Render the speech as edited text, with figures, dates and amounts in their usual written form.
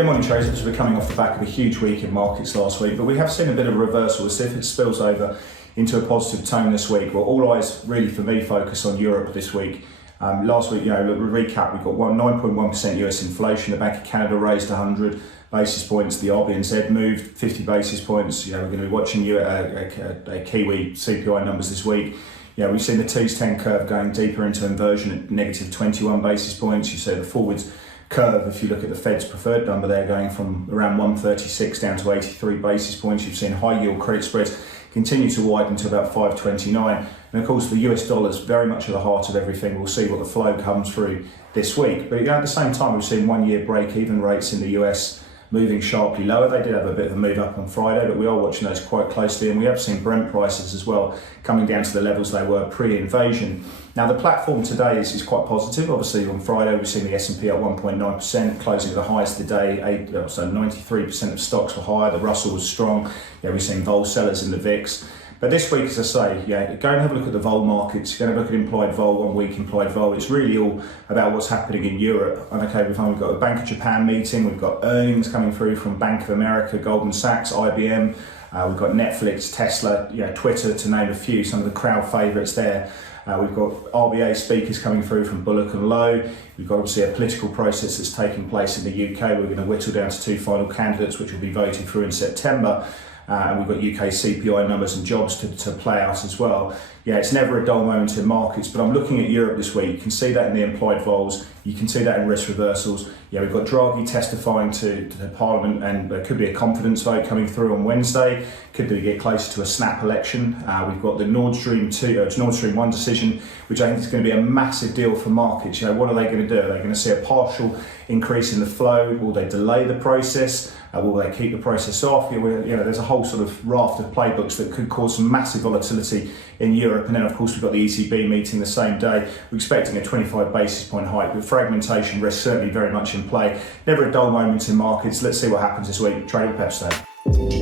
Good morning, traders. We're coming off the back of a huge week in markets last week, but we have seen a bit of a reversal as if it spills over into a positive tone this week. Well, all eyes really for me focus on Europe this week. Last week, recap, we've got 9.1% US inflation. The Bank of Canada raised 100 basis points. The RBNZ moved 50 basis points. We're going to be watching Kiwi CPI numbers this week. We've seen the T10 curve going deeper into inversion at negative 21 basis points. You see the forwards curve, if you look at the Fed's preferred number, they're going from around 136 down to 83 basis points. You've seen high yield credit spreads continue to widen to about 529. And of course, the US dollar is very much at the heart of everything. We'll see what the flow comes through this week. But at the same time, we've seen 1 year break-even rates in the US moving sharply lower. They did have a bit of a move up on Friday, but we are watching those quite closely, and we have seen Brent prices as well coming down to the levels they were pre-invasion. Now the platform today is quite positive. Obviously on Friday we've seen the S&P up 1.9%, closing at the highest of the day. So 93% of stocks were higher. The Russell was strong. We've seen vol sellers in the VIX. But this week, as I say, go and have a look at the vol markets, go and have a look at implied vol, 1 week implied vol. It's really all about what's happening in Europe. And okay, we've got a Bank of Japan meeting, we've got earnings coming through from Bank of America, Goldman Sachs, IBM, we've got Netflix, Tesla, Twitter, to name a few, some of the crowd favourites there. We've got RBA speakers coming through from Bullock and Lowe. We've got obviously a political process that's taking place in the UK. We're going to whittle down to 2 final candidates, which will be voted through in September. And we've got UK CPI numbers and jobs to play out as well. It's never a dull moment in markets, but I'm looking at Europe this week. You can see that in the implied vols. You can see that in risk reversals. We've got Draghi testifying to the Parliament, and there could be a confidence vote coming through on Wednesday. Could be get closer to a snap election. We've got the Nord Stream 1 decision, which I think is going to be a massive deal for markets. What are they going to do? Are they going to see a partial increase in the flow? Will they delay the process? Will they keep the process off? There's a whole sort of raft of playbooks that could cause some massive volatility in Europe. And then, of course, we've got the ECB meeting the same day. We're expecting a 25 basis point hike, but fragmentation risk certainly very much in play. Never a dull moment in markets. Let's see what happens this week. Trade with Pepperstone.